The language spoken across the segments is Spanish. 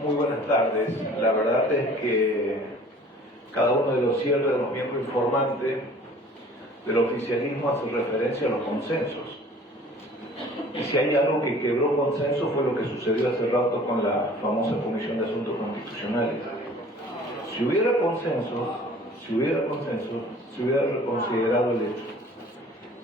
Muy buenas tardes. La verdad es que cada uno de los cierres de los miembros informantes del oficialismo hace referencia a los consensos. Y si hay algo que quebró consenso fue lo que sucedió hace rato con la famosa Comisión de Asuntos Constitucionales. Si hubiera consenso, se hubiera reconsiderado el hecho.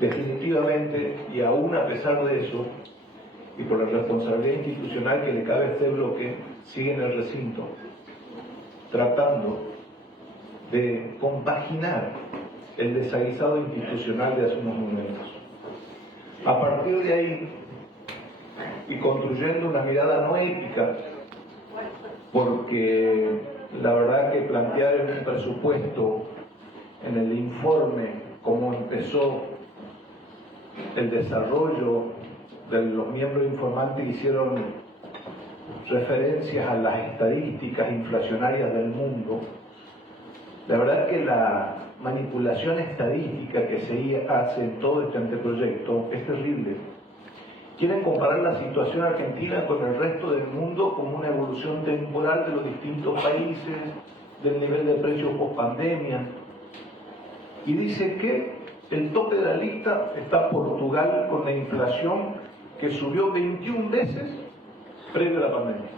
Definitivamente, y aún a pesar de eso, y por la responsabilidad institucional que le cabe a este bloque, sigue en el recinto, tratando de compaginar el desaguisado institucional de hace unos momentos. A partir de ahí, y construyendo una mirada no ética, porque la verdad que plantear en un presupuesto, en el informe, cómo empezó el desarrollo de los miembros informantes que hicieron referencias a las estadísticas inflacionarias del mundo, la verdad que la manipulación estadística que se hace en todo este anteproyecto es terrible. Quieren comparar la situación argentina con el resto del mundo como una evolución temporal de los distintos países, del nivel de precios post-pandemia. Y dice que el tope de la lista está Portugal con la inflación que subió 21 veces previo a la pandemia.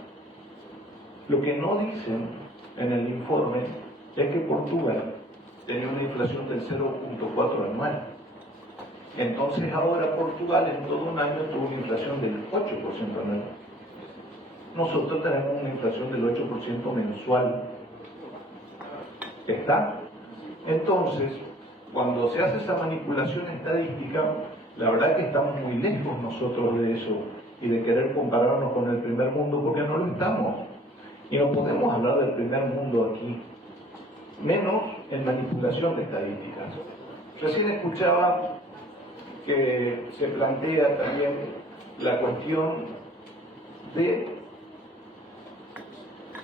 Lo que no dicen en el informe es que Portugal tenía una inflación del 0.4 anual. Entonces ahora Portugal en todo un año tuvo una inflación del 8% anual. Nosotros tenemos una inflación del 8% mensual. ¿Está? Entonces, cuando se hace esa manipulación estadística, la verdad que estamos muy lejos nosotros de eso y de querer compararnos con el primer mundo, porque no lo estamos. Y no podemos hablar del primer mundo aquí, menos en manipulación de estadísticas. Recién escuchaba que se plantea también la cuestión de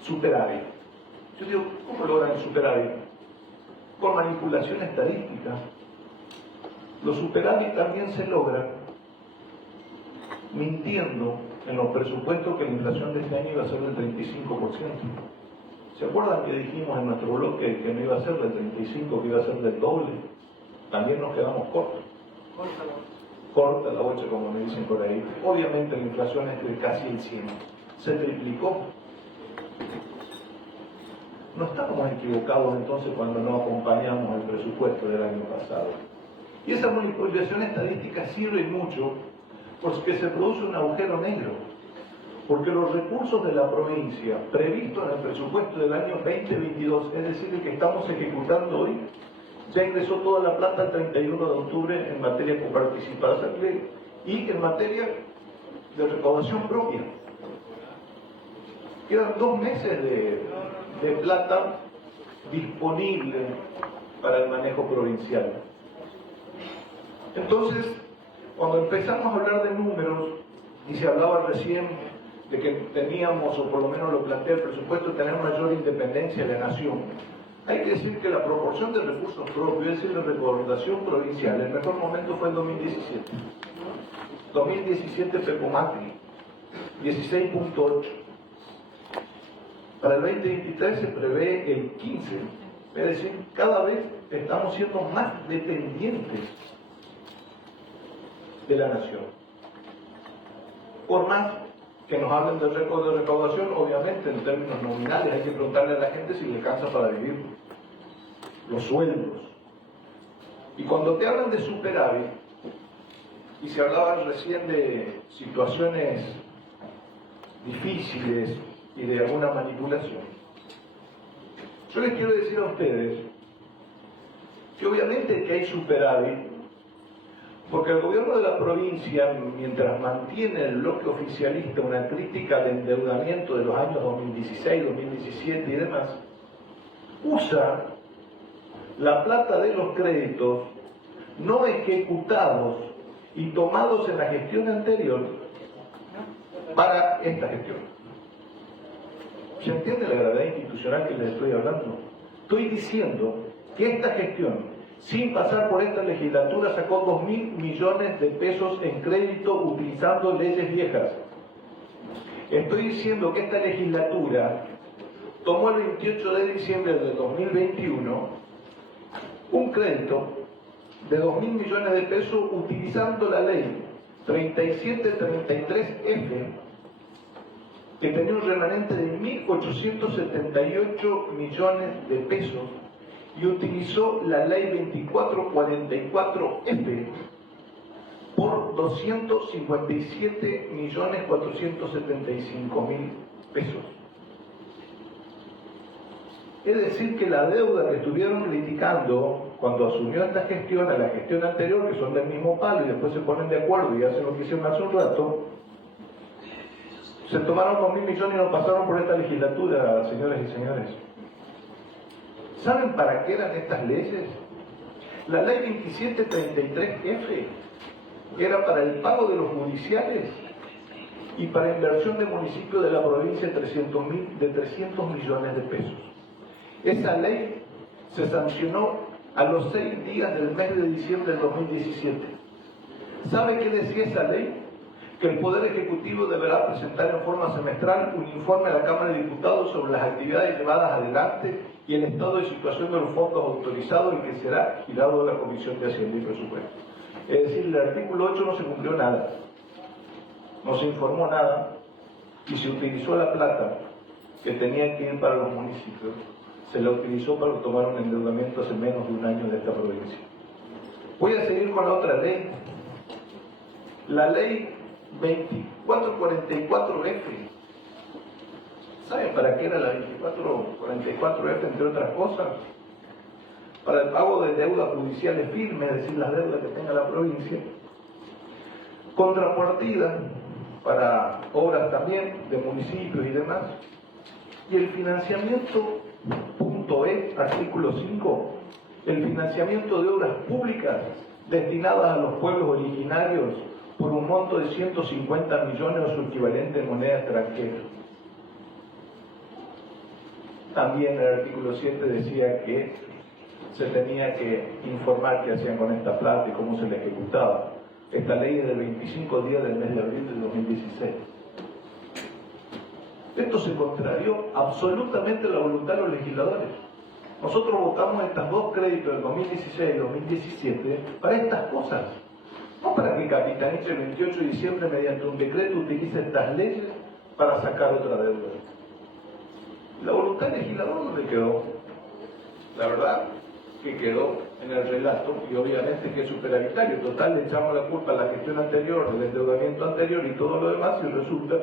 superávit. Yo digo, ¿cómo logran el superávit? Con manipulación estadística. Los superávit también se logran mintiendo en los presupuestos que la inflación de este año iba a ser del 35%. ¿Se acuerdan que dijimos en nuestro bloque que no iba a ser del 35%, que iba a ser del doble? También nos quedamos cortos. Corta la bocha, como me dicen por ahí. Obviamente la inflación es de casi el 100%. Se triplicó. No estábamos equivocados entonces cuando no acompañamos el presupuesto del año pasado. Y esa manipulación estadística sirve mucho porque se produce un agujero negro. Porque los recursos de la provincia previstos en el presupuesto del año 2022, es decir, el que estamos ejecutando hoy, ya ingresó toda la plata el 31 de octubre en materia coparticipada y en materia de recaudación propia. Quedan 2 meses de plata disponible para el manejo provincial. Entonces, cuando empezamos a hablar de números, y se hablaba recién de que teníamos, o por lo menos lo plantea el presupuesto, tener mayor independencia de la nación, hay que decir que la proporción de recursos propios, es decir, la recaudación provincial, el mejor momento fue el 2017. 2017 pegó Macri, 16.8. Para el 2023 se prevé el 15. Es decir, cada vez estamos siendo más dependientes de la nación. Por más que nos hablen de récord de recaudación, obviamente en términos nominales hay que preguntarle a la gente si le alcanza para vivir, los sueldos. Y cuando te hablan de superávit, y se hablaba recién de situaciones difíciles y de alguna manipulación, yo les quiero decir a ustedes que obviamente que hay superávit, porque el gobierno de la provincia, mientras mantiene el bloque oficialista una crítica al endeudamiento de los años 2016, 2017 y demás, usa la plata de los créditos no ejecutados y tomados en la gestión anterior para esta gestión. ¿Se entiende la gravedad institucional que les estoy hablando? Estoy diciendo que esta gestión sin pasar por esta legislatura, sacó 2.000 millones de pesos en crédito utilizando leyes viejas. Estoy diciendo que esta legislatura tomó el 28 de diciembre de 2021 un crédito de 2.000 millones de pesos utilizando la ley 3733F, que tenía un remanente de 1.878 millones de pesos, y utilizó la ley 2444F por 257.475.000 pesos. Es decir, que la deuda que estuvieron criticando cuando asumió esta gestión a la gestión anterior, que son del mismo palo y después se ponen de acuerdo y hacen lo que hicieron hace un rato, se tomaron 2.000 millones y no pasaron por esta legislatura, señores y señores. ¿Saben para qué eran estas leyes? La ley 2733F era para el pago de los judiciales y para inversión de municipios de la provincia de 300 millones de pesos. Esa ley se sancionó a los 6 días del mes de diciembre del 2017. ¿Sabe qué decía esa ley? Que el Poder Ejecutivo deberá presentar en forma semestral un informe a la Cámara de Diputados sobre las actividades llevadas adelante y el estado de situación de los fondos autorizados, y que será girado a la Comisión de Hacienda y Presupuesto. Es decir, el artículo 8 no se cumplió nada, no se informó nada, y se utilizó la plata que tenía que ir para los municipios, se la utilizó para tomar un endeudamiento hace menos de un año de esta provincia. Voy a seguir con la otra ley, la ley 2444F. ¿Saben para qué era la 2444F, entre otras cosas? Para el pago de deudas judiciales firmes, es decir, las deudas que tenga la provincia, contrapartida para obras también de municipios y demás, y el financiamiento, punto E, artículo 5, el financiamiento de obras públicas destinadas a los pueblos originarios por un monto de 150 millones o su equivalente en moneda extranjera. También el artículo 7 decía que se tenía que informar qué hacían con esta plata y cómo se la ejecutaba. Esta ley es del 25 días del mes de abril del 2016. Esto se contrarió absolutamente a la voluntad de los legisladores. Nosotros votamos estos dos créditos del 2016 y 2017 para estas cosas. No para que Capitaniche el 28 de diciembre mediante un decreto utilice estas leyes para sacar otra deuda. La voluntad del legislador, ¿dónde quedó? La verdad que quedó en el relato, y obviamente que es superavitario. Total, le echamos la culpa a la gestión anterior, del endeudamiento anterior y todo lo demás, y resulta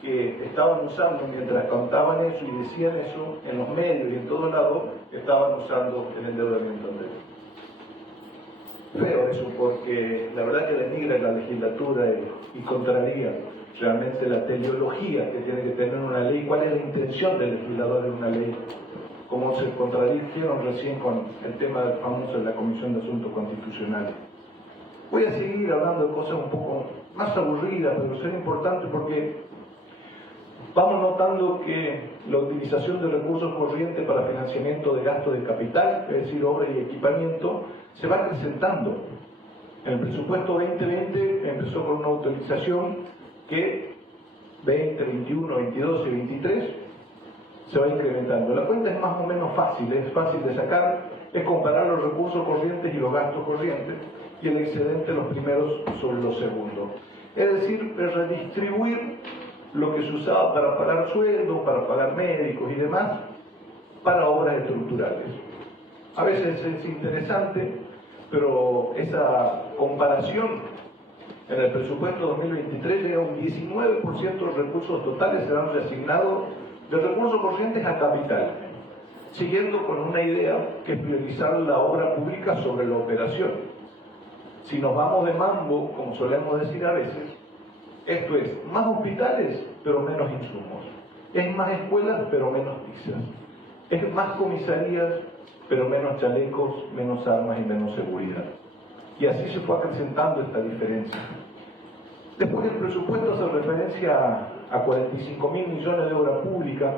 que estaban usando, mientras contaban eso y decían eso en los medios y en todos lados, estaban usando el endeudamiento anterior. Feo eso, porque la verdad que denigra la legislatura y contraría realmente la teleología que tiene que tener una ley. ¿Cuál es la intención del legislador en una ley? Como se contradijeron recién con el tema famoso de la Comisión de Asuntos Constitucionales. Voy a seguir hablando de cosas un poco más aburridas, pero son importantes porque vamos notando que la utilización de recursos corrientes para financiamiento de gastos de capital, es decir, obra y equipamiento, se va acrecentando. En el presupuesto 2020 empezó con una utilización que 20, 21, 22 y 23 se va incrementando. La cuenta es más o menos fácil, es fácil de sacar, es comparar los recursos corrientes y los gastos corrientes, y el excedente los primeros sobre los segundos. Es decir, es redistribuir lo que se usaba para pagar sueldos, para pagar médicos y demás, para obras estructurales. A veces es interesante, pero esa comparación en el presupuesto 2023 llega a un 19% de los recursos totales serán reasignados de recursos corrientes a capital, siguiendo con una idea que es priorizar la obra pública sobre la operación. Si nos vamos de mambo, como solemos decir a veces, esto es más hospitales, pero menos insumos. Es más escuelas, pero menos pizzas. Es más comisarías, pero menos chalecos, menos armas y menos seguridad. Y así se fue acrecentando esta diferencia. Después el presupuesto hace referencia a 45.000 millones de obra pública,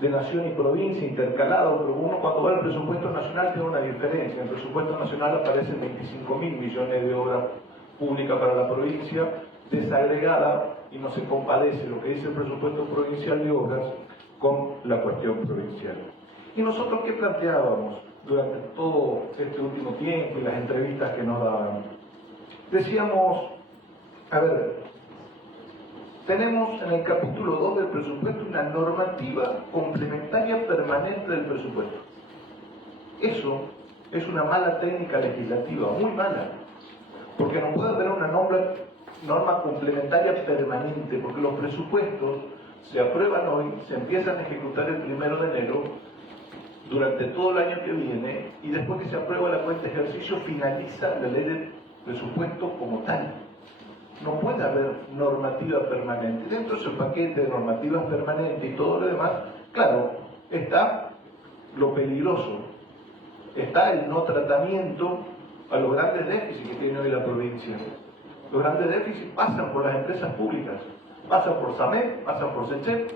de nación y provincia intercalado, pero uno cuando va al presupuesto nacional tiene una diferencia. En el presupuesto nacional aparecen 25.000 millones de obras públicas para la provincia, desagregada, y no se compadece lo que dice el presupuesto provincial de obras con la cuestión provincial. ¿Y nosotros qué planteábamos durante todo este último tiempo y las entrevistas que nos daban? Decíamos, a ver, tenemos en el capítulo 2 del presupuesto una normativa complementaria permanente del presupuesto. Eso es una mala técnica legislativa, muy mala, porque no puede haber una norma complementaria permanente, porque los presupuestos se aprueban hoy, se empiezan a ejecutar el 1 de enero, durante todo el año que viene, y después que se aprueba la cuenta de ejercicio finaliza la ley de presupuesto como tal. No puede haber normativa permanente. Dentro de ese paquete de normativas permanentes y todo lo demás, claro, está lo peligroso, está el no tratamiento a los grandes déficits que tiene hoy la provincia. Los grandes déficits pasan por las empresas públicas, pasan por SAMEP, pasan por SECHEP,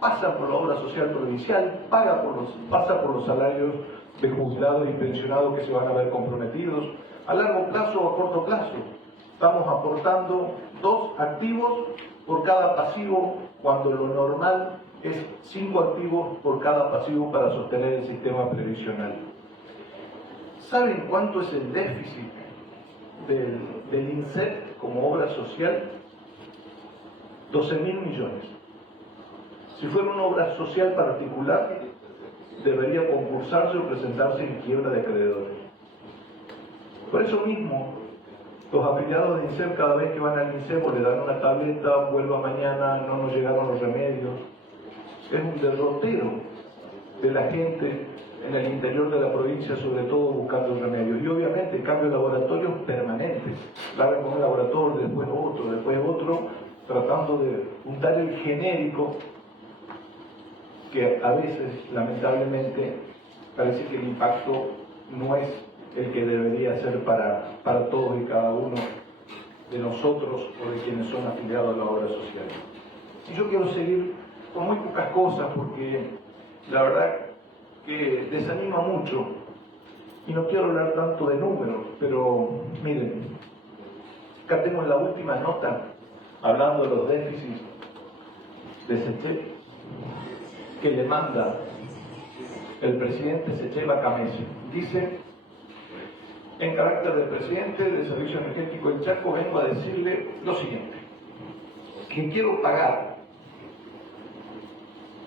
pasan por la obra social provincial, pasa por los salarios de jubilados y pensionados que se van a ver comprometidos, a largo plazo o a corto plazo. Estamos aportando 2 activos por cada pasivo, cuando lo normal es 5 activos por cada pasivo para sostener el sistema previsional. ¿Saben cuánto es el déficit del INSEP como obra social? 12.000 millones. Si fuera una obra social particular, debería concursarse o presentarse en quiebra de acreedores. Por eso mismo, los afiliados de INSEP, cada vez que van al INSEP, le dan una tableta, vuelva mañana, no nos llegaron los remedios. Es un derrotero de la gente en el interior de la provincia, sobre todo buscando remedios. Y obviamente cambio de laboratorios permanentes. Saben con un laboratorio, después otro, tratando de juntar el genérico, que a veces, lamentablemente, parece que el impacto no es el que debería ser para todos y cada uno de nosotros o de quienes son afiliados a la obra social. Y yo quiero seguir con muy pocas cosas porque la verdad que desanima mucho y no quiero hablar tanto de números, pero miren, acá tengo la última nota hablando de los déficits de SECHEP que le manda el presidente SECHEP a Camesi. Dice: en carácter de presidente del Servicio Energético del Chaco, vengo a decirle lo siguiente: que quiero pagar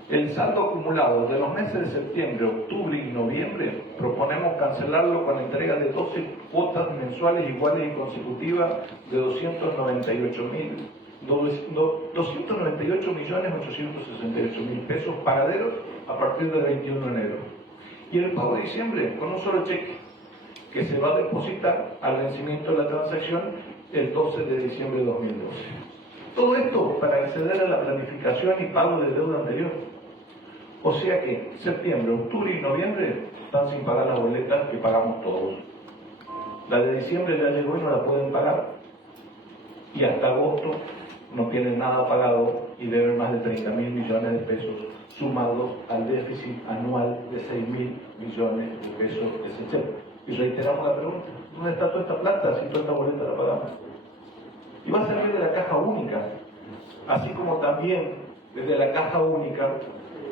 el saldo acumulado de los meses de septiembre, octubre y noviembre. Proponemos cancelarlo con entrega de 12 cuotas mensuales iguales y consecutivas de 298.868.000 pesos pagaderos a partir del 21 de enero. Y el pago de diciembre con un solo cheque, que se va a depositar al vencimiento de la transacción el 12 de diciembre de 2012. Todo esto para acceder a la planificación y pago de deuda anterior. O sea que septiembre, octubre y noviembre están sin pagar las boletas que pagamos todos. La de diciembre ya llegó y no la pueden pagar. Y hasta agosto no tienen nada pagado y deben más de 30.000 millones de pesos, sumados al déficit anual de 6.000 millones de pesos de SECHEP. Y reiteramos la pregunta: ¿dónde está toda esta plata si toda esta boleta la pagamos? Y va a salir de la caja única, así como también desde la caja única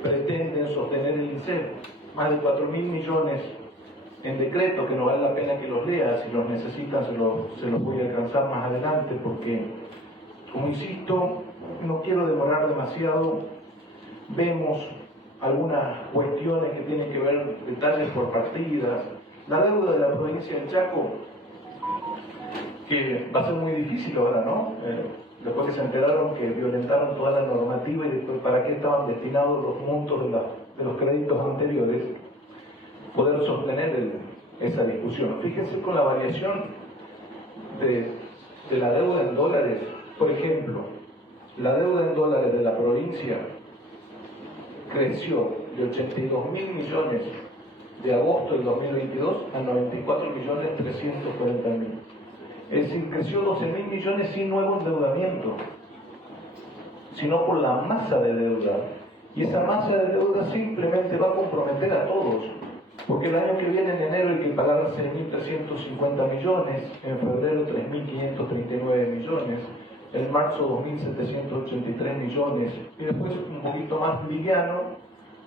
pretenden sostener el INSEP, más de 4.000 millones en decreto, que no vale la pena que los lea. Si los necesitan se los voy a alcanzar más adelante, porque, como insisto, no quiero demorar demasiado. Vemos algunas cuestiones que tienen que ver detalles por partidas. La deuda de la provincia del Chaco, que va a ser muy difícil ahora, ¿no? Después que se enteraron que violentaron toda la normativa y después para qué estaban destinados los montos de los créditos anteriores, poder sostener esa discusión. Fíjense con la variación de la deuda en dólares. Por ejemplo, la deuda en dólares de la provincia creció de 82.000 millones de agosto del 2022 a 94.340.000. Es decir, creció 12.000 millones sin nuevo endeudamiento, sino por la masa de deuda Y esa masa de deuda simplemente va a comprometer a todos, porque el año que viene, en enero, hay que pagar 6.350 millones, en febrero 3.539 millones, en marzo 2.783 millones, y después un poquito más liviano,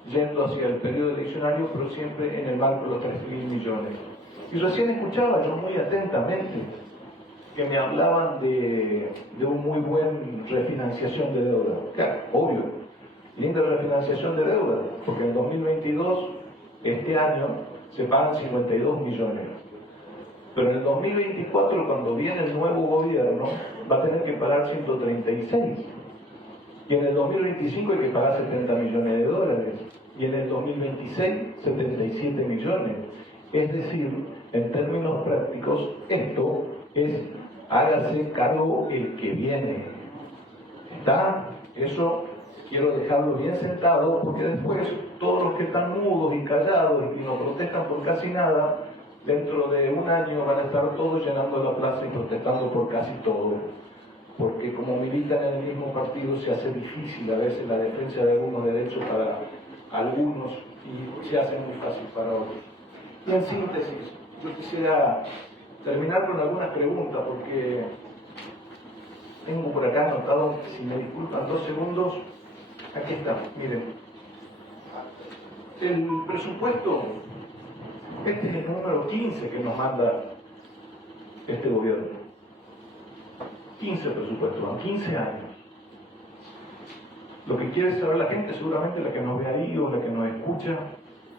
yendo hacia el periodo eleccionario, pero siempre en el marco de los 3.000 millones. Y recién escuchaba yo muy atentamente que me hablaban de un muy buen refinanciación de deuda. Claro, obvio, linda refinanciación de deuda, porque en 2022, este año, se pagan 52 millones. Pero en el 2024, cuando viene el nuevo gobierno, va a tener que pagar 136. Y en el 2025 hay que pagar 70 millones de dólares. Y en el 2026, 77 millones. Es decir, en términos prácticos, esto es hágase cargo el que viene. ¿Está? Eso quiero dejarlo bien sentado, porque después todos los que están mudos y callados y no protestan por casi nada, dentro de un año van a estar todos llenando la plaza y protestando por casi todo. Porque como militan en el mismo partido, se hace difícil a veces la defensa de algunos derechos para algunos y se hace muy fácil para otros. Y en síntesis, yo quisiera terminar con algunas preguntas, porque tengo por acá anotado, si me disculpan 2 segundos, aquí está, miren. El presupuesto, este es el número 15 que nos manda este gobierno. 15 presupuestos, 15 años. Lo que quiere saber la gente, seguramente la que nos ve ahí o la que nos escucha,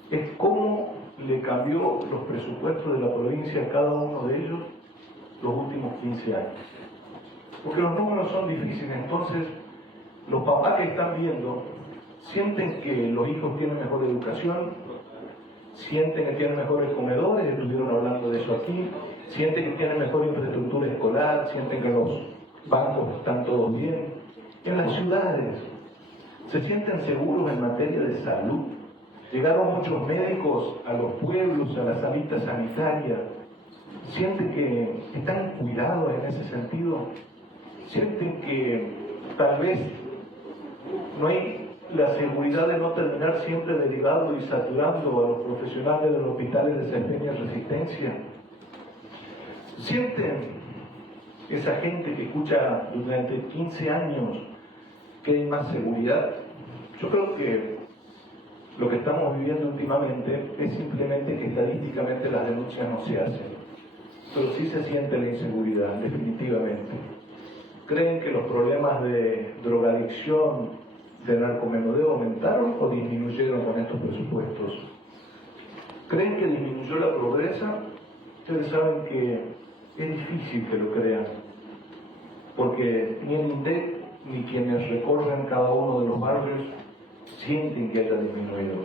es cómo le cambió los presupuestos de la provincia a cada uno de ellos los últimos 15 años. Porque los números son difíciles, entonces los papás que están viendo sienten que los hijos tienen mejor educación, sienten que tienen mejores comedores, estuvieron hablando de eso aquí, sienten que tienen mejor infraestructura escolar, sienten que los bancos están todos bien. En las ciudades se sienten seguros en materia de salud. Llegaron muchos médicos a los pueblos, a las salitas sanitarias. Sienten que están cuidados en ese sentido. Sienten que tal vez no hay la seguridad de no terminar siempre derivando y saturando a los profesionales de los hospitales de Cerdeña Resistencia. Sienten esa gente que escucha durante 15 años que hay más seguridad. Yo creo que lo que estamos viviendo últimamente es simplemente que estadísticamente las denuncias no se hacen, pero sí se siente la inseguridad, definitivamente. ¿Creen que los problemas de drogadicción, de narcomenudeo aumentaron o disminuyeron con estos presupuestos? ¿Creen que disminuyó la pobreza? Ustedes saben que es difícil que lo crean, porque ni el INDEC ni quienes recorren cada uno de los barrios sienten que haya disminuido.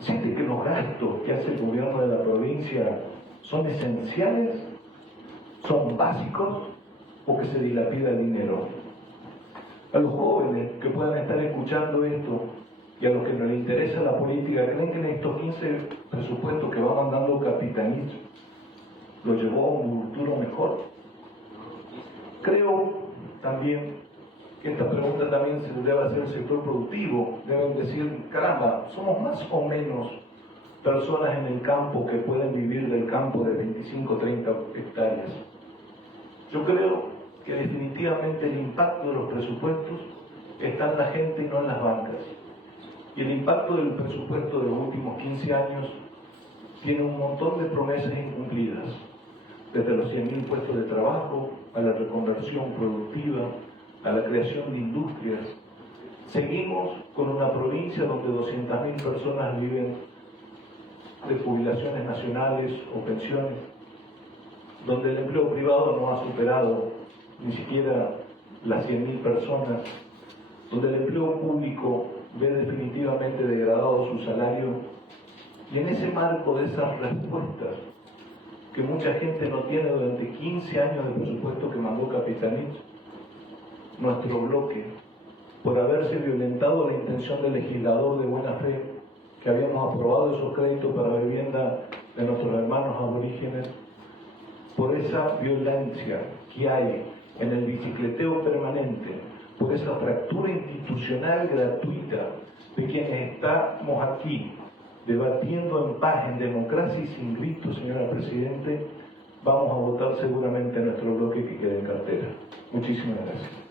Sienten que los gastos que hace el gobierno de la provincia son esenciales, son básicos, o que se dilapida el dinero. A los jóvenes que puedan estar escuchando esto y a los que no les interesa la política, ¿creen que en estos 15 presupuestos que va mandando Capitanich lo llevó a un futuro mejor? Creo también que esta pregunta también se debe hacer al sector productivo. Deben decir, caramba, somos más o menos personas en el campo que pueden vivir del campo de 25 o 30 hectáreas. Yo creo que definitivamente el impacto de los presupuestos está en la gente y no en las bancas. Y el impacto del presupuesto de los últimos 15 años tiene un montón de promesas incumplidas, desde los 100.000 puestos de trabajo, a la reconversión productiva, a la creación de industrias. Seguimos con una provincia donde 200.000 personas viven de jubilaciones nacionales o pensiones, donde el empleo privado no ha superado ni siquiera las 100.000 personas, donde el empleo público ve definitivamente degradado su salario. Y en ese marco de esas respuestas que mucha gente no tiene durante 15 años del presupuesto que mandó Capitanich, nuestro bloque, por haberse violentado la intención del legislador de buena fe, que habíamos aprobado esos créditos para vivienda de nuestros hermanos aborígenes, por esa violencia que hay en el bicicleteo permanente, por esa fractura institucional gratuita de quienes estamos aquí debatiendo en paz, en democracia y sin gritos, señora Presidente, vamos a votar seguramente nuestro bloque que quede en cartera. Muchísimas gracias.